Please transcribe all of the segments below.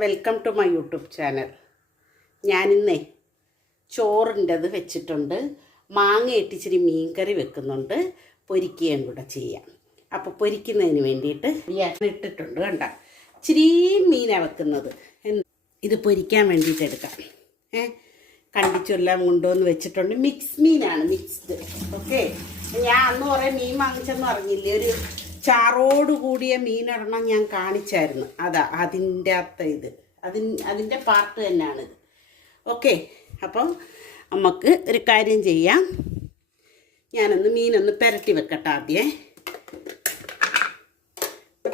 Welcome to my YouTube channel. ഞാനിന്നേ ചോറിന്റെത് വെച്ചിട്ടുണ്ട്. മാങ്ങ ഇട്ടിച്ചിരി മീൻകറി വെക്കുന്നുണ്ട്. പൊരിക്കുകയും കൂടെ ചെയ്യാം. അപ്പോൾ പൊരിക്കുന്നതിന് വേണ്ടിയിട്ട് ഞാൻ ഇട്ടിട്ടുണ്ട് കണ്ട? ഇച്ചിരി മീനാണ് വെക്കുന്നത്. ഇത് പൊരിക്കാൻ വേണ്ടിയിട്ട് എടുക്കാം. ഏ? കണ്ടിച്ചെല്ലാം കൊണ്ടുവന്ന് വെച്ചിട്ടുണ്ട്. മിക്സ് മീനാണ് മിക്സ്ഡ്. ഓക്കെ? ഞാൻ അന്ന് കുറേ മീൻ വാങ്ങിച്ചെന്ന് പറഞ്ഞില്ലേ? ഒരു ചാറോട് കൂടിയ മീനൊരെണ്ണം ഞാൻ കാണിച്ചായിരുന്നു. അതാ അതിന്റെ അത്ത ഇത്. അതിൻ അതിന്റെ പാർട്ട് തന്നെയാണിത് ഓക്കെ അപ്പം നമുക്ക് ഒരു കാര്യം ചെയ്യാം. ഞാനൊന്ന് മീനൊന്ന് പുരട്ടി വെക്കട്ടെ ആദ്യമേ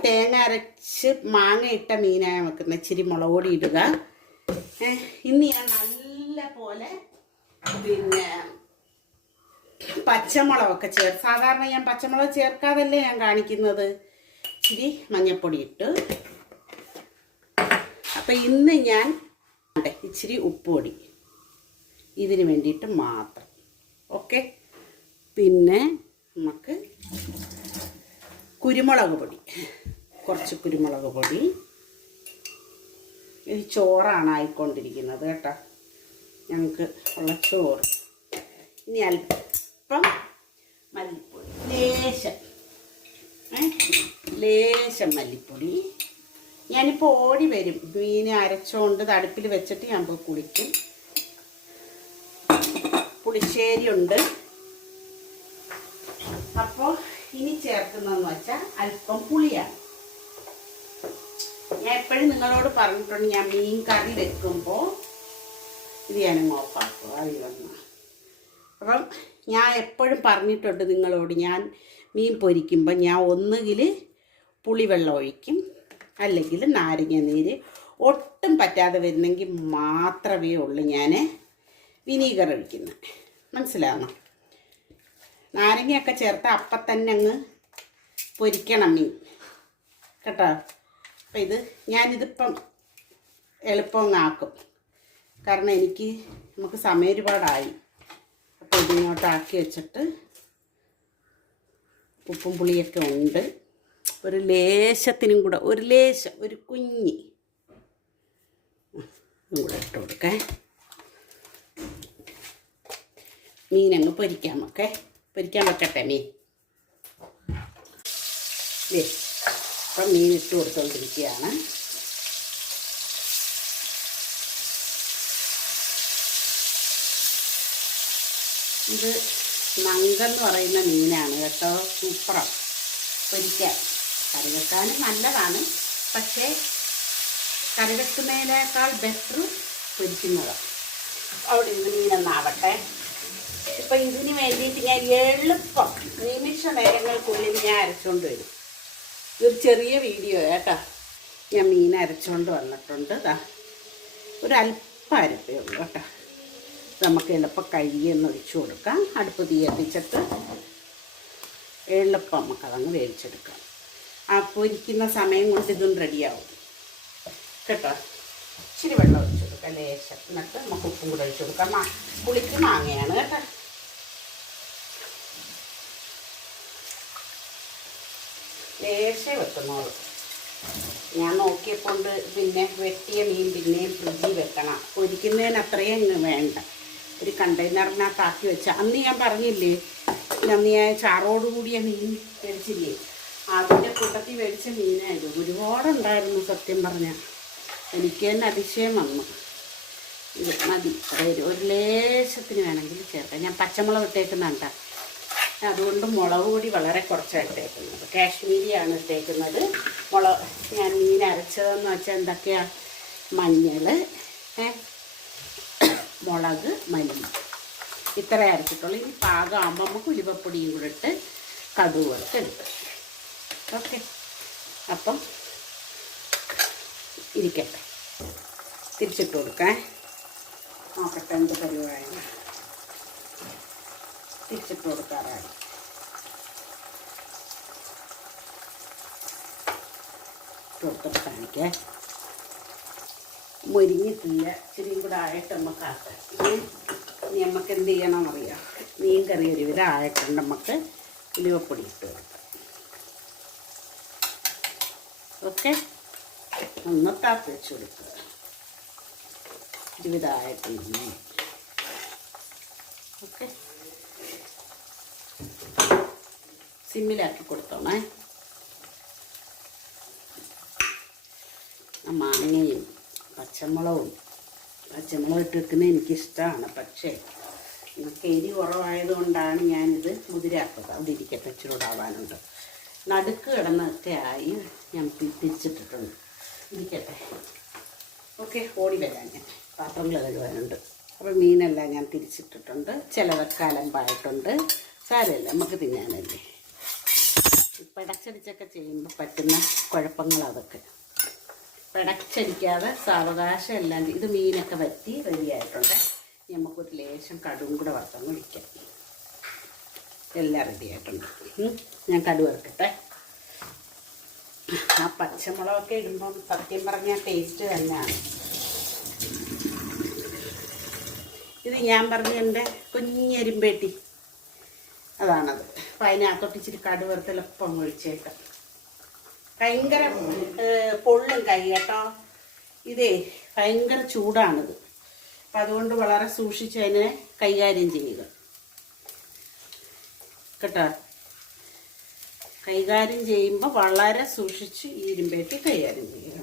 തേങ്ങ അരച്ച് മാങ്ങ ഇട്ട മീനായ വെക്കുന്ന ഇച്ചിരി മുളക് പൊടി ഇടുക ഇന്ന് ഞാൻ നല്ല പോലെ പിന്നെ പച്ചമുളകൊക്കെ ചേർ സാധാരണ ഞാൻ പച്ചമുളക് ചേർക്കാതല്ലേ ഞാൻ കാണിക്കുന്നത്? ഇച്ചിരി മഞ്ഞൾപ്പൊടി ഇട്ട്. അപ്പം ഇന്ന് ഞാൻ ഇച്ചിരി ഉപ്പുപൊടി. ഇതിന് വേണ്ടിയിട്ട് മാത്രം. ഓക്കെ? പിന്നെ നമുക്ക് കുരുമുളക് പൊടി. കുറച്ച് കുരുമുളക് പൊടി. ഇത് ചോറാണ് ആയിക്കൊണ്ടിരിക്കുന്നത് കേട്ടോ. ഞങ്ങൾക്ക് ഉള്ള ചോറ്. ഇനി അല്പം മല്ലിപ്പൊടി. ലേശം? ലേശം മല്ലിപ്പൊടി. ഞാനിപ്പോൾ ഓടി വരും. മീൻ അരച്ചുകൊണ്ട് തടുപ്പിൽ വെച്ചിട്ട് ഞാൻ പോയി കുളിക്കും. പുളിശ്ശേരി ഉണ്ട് അപ്പോൾ ഇനി ചേർക്കുന്നതെന്ന് വെച്ചാൽ അല്പം പുളിയാണ്. ഞാൻ എപ്പോഴും നിങ്ങളോട് പറഞ്ഞിട്ടുണ്ട് ഞാൻ മീൻ കറി വെക്കുമ്പോൾ ഇത് ഞാൻ ഓഫാക്കും. അതിൽ അപ്പം ഞാൻ എപ്പോഴും പറഞ്ഞിട്ടുണ്ട് നിങ്ങളോട് ഞാൻ മീൻ പൊരിക്കുമ്പോൾ ഞാൻ ഒന്നുകിൽ പുളിവെള്ളം ഒഴിക്കും അല്ലെങ്കിൽ നാരങ്ങ നീര്. ഒട്ടും പറ്റാതെ വരുന്നെങ്കിൽ മാത്രമേ ഉള്ളൂ ഞാൻ വിനീഗർ ഒഴിക്കുന്നത് മനസ്സിലാകണം നാരങ്ങയൊക്കെ ചേർത്ത് അപ്പം തന്നെ അങ്ങ് പൊരിക്കണം മീൻ. കേട്ടോ? അപ്പം ഇത് ഞാനിതിപ്പം എളുപ്പം ആക്കും. കാരണം എനിക്ക് നമുക്ക് സമയം ഒരുപാടായി. ഇതിങ്ങോട്ട് ആക്കി വെച്ചിട്ട് ഉപ്പും പുളിയൊക്കെ ഉണ്ട്. ഒരു ലേശത്തിനും കൂടെ ഒരു ലേശം ഒരു കുഞ്ഞി. കൂടെ ഇട്ട് കൊടുക്കേ. മീനങ്ങ് പൊരിക്കാം ഒക്കെ പൊരിക്കാൻ വെക്കട്ടെ മീൻ? അപ്പം മീൻ ഇട്ട് കൊടുത്തോണ്ടിരിക്കുകയാണ്. ഇത് നങ്കെന്ന് പറയുന്ന മീനാണ് കേട്ടോ. സൂപ്പറാണ്. പൊരിക്കാൻ. കറി വെക്കാനും നല്ലതാണ്. പക്ഷേ കറി വെക്കുന്നതിനേക്കാൾ ബെറ്റർ പൊരിക്കുന്നതാണ് അവിടെ ഇന്ന് മീനെന്നാവട്ടെ ഇപ്പം ഇതിന് വേണ്ടിയിട്ട് ഞാൻ എളുപ്പം നിമിഷ നേരങ്ങൾക്കുള്ളിൽ ഞാൻ അരച്ചുകൊണ്ട് വരും. ഇതൊരു ചെറിയ വീഡിയോ കേട്ടോ. ഞാൻ മീൻ അരച്ചുകൊണ്ട് വന്നിട്ടുണ്ട്. ദാ അല്പം അരപ്പേ ഉള്ളൂ കേട്ടോ. നമുക്ക് എളുപ്പം കഴുകിയെന്ന് ഒഴിച്ചു കൊടുക്കാം. അടുപ്പ് തീയപ്പിച്ചിട്ട് എളുപ്പം നമുക്കതങ്ങ് വേവിച്ചെടുക്കാം. ആ പൊരിക്കുന്ന സമയം കൊണ്ട് ഇതും റെഡിയാവും. കേട്ടോ? ഇച്ചിരി വെള്ളം ഒഴിച്ചു കൊടുക്കാം ലേശം. എന്നിട്ട് നമുക്ക് ഉപ്പും കൂടെ ഒഴിച്ചു കൊടുക്കാം. മാ പുളിക്ക് മാങ്ങയാണ് കേട്ടോ. ലേശം വെക്കുന്നോളൂ ഞാൻ നോക്കിയപ്പോണ്ട് പിന്നെ വെട്ടിയ മീൻ പിന്നെയും ഫ്രിഡ്ജിൽ വെക്കണം. പൊരിക്കുന്നതിന് അത്രയും വേണ്ട. ഒരു കണ്ടെയ്നറിനകത്ത് ആക്കി വെച്ച. അന്ന് ഞാൻ പറഞ്ഞില്ലേ അന്ന് ഞാൻ ചാറോട് കൂടിയ മീൻ മേടിച്ചില്ലേ? അതിന്റെ കൂട്ടത്തിൽ മേടിച്ച മീനായിരുന്നു. ഒരുപാടുണ്ടായിരുന്നു സത്യം പറഞ്ഞാൽ എനിക്ക് തന്നെ അതിശയം വന്നു. ഇത് മതി. അതായത് ഒരു ലേശത്തിന് വേണമെങ്കിൽ ചേർക്കാം. ഞാൻ പച്ചമുളക് ഇട്ടേക്കുന്നുണ്ട അതുകൊണ്ട് മുളക് പൊടി വളരെ കുറച്ചാണ് ഇട്ടേക്കുന്നത്. കാശ്മീരിയാണ് ഇട്ടേക്കുന്നത്. മുളക് ഞാൻ മീൻ അരച്ചതെന്ന് വെച്ചാൽ എന്തൊക്കെയാണ് മഞ്ഞൾ ഏ, മുളക് മല്ലി ഇത്ര അരച്ചിട്ടുള്ളൂ. ഇനി പാകമാകുമ്പോൾ നമുക്ക് ഉലുവപ്പൊടിയും കൂടെ ഇട്ട് കടുക് വറുത്ത് എടുക്കും ഓക്കെ. അപ്പം ഇരിക്കട്ടെ. തിരിച്ചിട്ട് കൊടുക്കാൻ നോക്കട്ടെ എന്ത് പരിപാടി. തിരിച്ചിട്ട് കൊടുക്കാറാണ് കൊടുത്തിട്ട് കാണിക്കേ. മുരിഞ്ഞിട്ടില്ല. ഇച്ചിരിയും കൂടെ ആയിട്ട് നമുക്ക് ആക്കാം. ഇനി നമുക്ക് എന്ത് ചെയ്യണം അറിയാം മീൻ കറി ഒരു വില ആയിട്ടുണ്ട് നമുക്ക് ഉലുവപ്പൊടി ഇട്ട്. കൊടുക്കാം ഓക്കെ? ഒന്ന് താത്തി വെച്ച് കൊടുക്കുക. മീൻ ഓക്കെ? സിമ്മിലാക്കി കൊടുത്തോണേ. മാങ്ങയും പച്ചമുളകും. പച്ചമുളക് ഇട്ട് വെക്കുന്നത് എനിക്കിഷ്ടമാണ് പക്ഷേ നമുക്ക് എരി കുറവായതുകൊണ്ടാണ് ഞാനിത് മുതിരാത്തത്. അവിടെ ഇരിക്കട്ടെ ചൂടാവാനുണ്ട് നടുക്ക് കിടന്നൊക്കെ ആയി ഞാൻ തിരിച്ചിട്ടിട്ടുണ്ട് ഇരിക്കട്ടെ. ഓക്കെ ഓടി വരാൻ ഞാൻ. പാത്രങ്ങൾ കഴുകാനുണ്ട്. അപ്പോൾ മീനെല്ലാം ഞാൻ തിരിച്ചിട്ടിട്ടുണ്ട്. ചിലതൊക്കെ അലമ്പായിട്ടുണ്ട്. സാരമില്ല നമുക്ക് തിന്നാനല്ലേ. ഇപ്പം അടച്ചടിച്ചൊക്കെ ചെയ്യുമ്പോൾ പറ്റുന്ന കുഴപ്പങ്ങൾ അതൊക്കെ. പിടച്ചടിക്കാതെ സാവകാശം എല്ലാം ഇത് മീനൊക്കെ വറ്റി റെഡി ആയിട്ടുണ്ട്. ഇനി നമുക്കൊരു ലേശം കടുവും കൂടെ വറുത്തങ്ങ് ഒഴിക്കാം എല്ലാം റെഡി ആയിട്ടുണ്ട്. ഞാൻ കടു വറുക്കട്ടെ. ആ പച്ചമുളകൊക്കെ ഇടുമ്പം സത്യം പറഞ്ഞാൽ ടേസ്റ്റ് തന്നെയാണ്. ഇത് ഞാൻ പറഞ്ഞ എന്റെ കുഞ്ഞരിമ്പേട്ടി. അതാണത്. അപ്പം അതിനകത്തോട്ട് ഇച്ചിരി കടു വറുത്തെളുപ്പം ഒഴിച്ചേക്കാം. ഭയങ്കര പൊള്ളും കൈ കേട്ടോ. ഇതേ ഭയങ്കര ചൂടാണിത്. അപ്പം അതുകൊണ്ട് വളരെ സൂക്ഷിച്ച് അതിനെ കൈകാര്യം ചെയ്യുക. കേട്ടോ? കൈകാര്യം ചെയ്യുമ്പോൾ വളരെ സൂക്ഷിച്ച് ഈ ഇരുമ്പേറ്റി കൈകാര്യം ചെയ്യുക.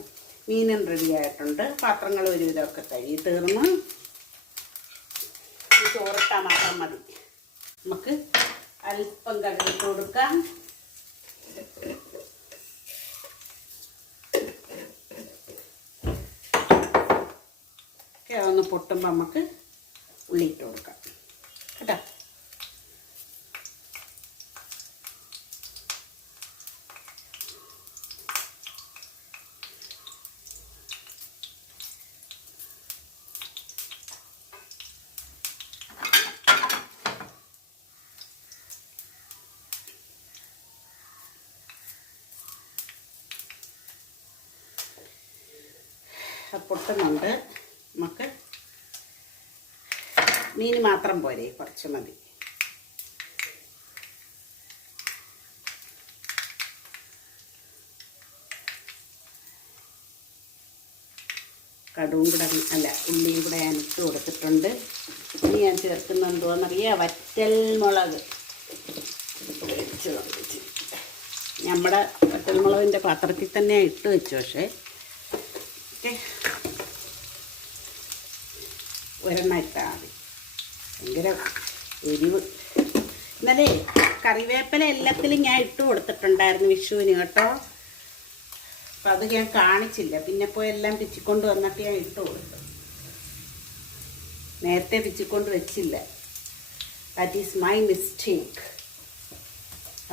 മീനും റെഡി ആയിട്ടുണ്ട്. പാത്രങ്ങൾ ഒരുവിധമൊക്കെ കഴുകി തീർന്ന് ചോറിട്ടാൽ മാത്രം മതി. നമുക്ക് അല്പം കടുകിട്ട് കൊടുക്കാം. ഒക്കെ ഒന്ന് പൊട്ടുമ്പോൾ നമുക്ക് ഉള്ളി ഇട്ട് കൊടുക്കാം. കേട്ടോ? പൊട്ടുന്നുണ്ട്. നമുക്ക് മീൻ മാത്രം പോരെ കുറച്ച് മതി. കടുവും കൂടെ അല്ല ഉള്ളിയും കൂടെ ഞാൻ ഇട്ട് കൊടുത്തിട്ടുണ്ട്. ഇനി ഞാൻ ചേർക്കുന്ന എന്തോന്നറിയാം വറ്റൽ മുളക്. വെച്ച് നമ്മുടെ വറ്റൽ മുളകിന്റെ പാത്രത്തിൽ തന്നെ ഇട്ട് വെച്ചു പക്ഷേ. ഓക്കെ. ഒരെണ്ണം ഇട്ടാൽ മതി. ഭയങ്കര എരിവ്. ഇന്നലെ കറിവേപ്പില എല്ലാത്തിലും ഞാൻ ഇട്ട് കൊടുത്തിട്ടുണ്ടായിരുന്നു വിഷുവിന് കേട്ടോ. അപ്പം അത് ഞാൻ കാണിച്ചില്ല. പിന്നെ പോയി എല്ലാം പിച്ചിക്കൊണ്ട് വന്നിട്ട് ഞാൻ ഇട്ട് കൊടുത്തു. നേരത്തെ പിച്ചിക്കൊണ്ട് വെച്ചില്ല. ദാറ്റ് ഈസ് മൈ മിസ്റ്റേക്ക്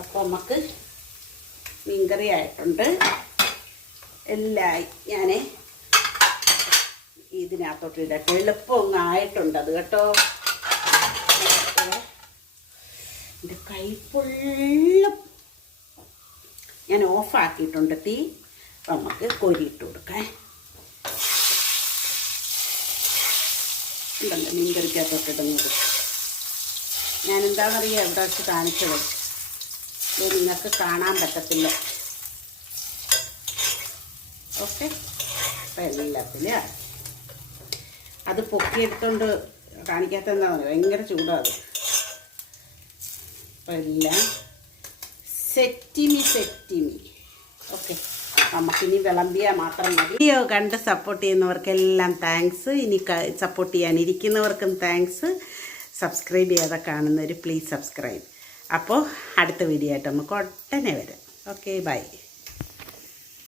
അപ്പോൾ നമുക്ക് മീൻകറി ആയിട്ടുണ്ട്. എല്ലായി ഞാൻ ഇതിനകത്തോട്ട് ഇടട്ടെ. എളുപ്പം അങ്ങ് ആയിട്ടുണ്ട് അത് കേട്ടോ. എന്റെ കൈ പൊള്ളും ഞാൻ ഓഫാക്കിയിട്ടുണ്ട് തീ. നമുക്ക് കോരിയിട്ട് കൊടുക്കാം. ഉണ്ടല്ലോ മീൻകറിക്കകത്തോട്ടിടുന്നത്. ഞാൻ എന്താണെന്നറിയാം എവിടെ വെച്ച് കാണിച്ചത്? ഇത് നിങ്ങൾക്ക് കാണാൻ പറ്റത്തില്ല. ഓക്കെ? അപ്പം എല്ലാത്തിലും. അത് പൊക്കിയെടുത്തോണ്ട് കാണിക്കാത്ത എന്താണെന്ന് ഭയങ്കര ചൂടാണ് അപ്പം എല്ലാം സെറ്റിമി സെറ്റിമി. ഓക്കെ. നമുക്കിനി വിളമ്പിയാൽ മാത്രം മതി. വീഡിയോ കണ്ട് സപ്പോർട്ട് ചെയ്യുന്നവർക്കെല്ലാം താങ്ക്സ് ഇനി സപ്പോർട്ട് ചെയ്യാനിരിക്കുന്നവർക്കും താങ്ക്സ് സബ്സ്ക്രൈബ് ചെയ്യാതെ കാണുന്നവർ പ്ലീസ് സബ്സ്ക്രൈബ് അപ്പോൾ അടുത്ത വീഡിയോ ആയിട്ട് നമുക്ക് ഉടനെ വരാം ഓക്കെ ബൈ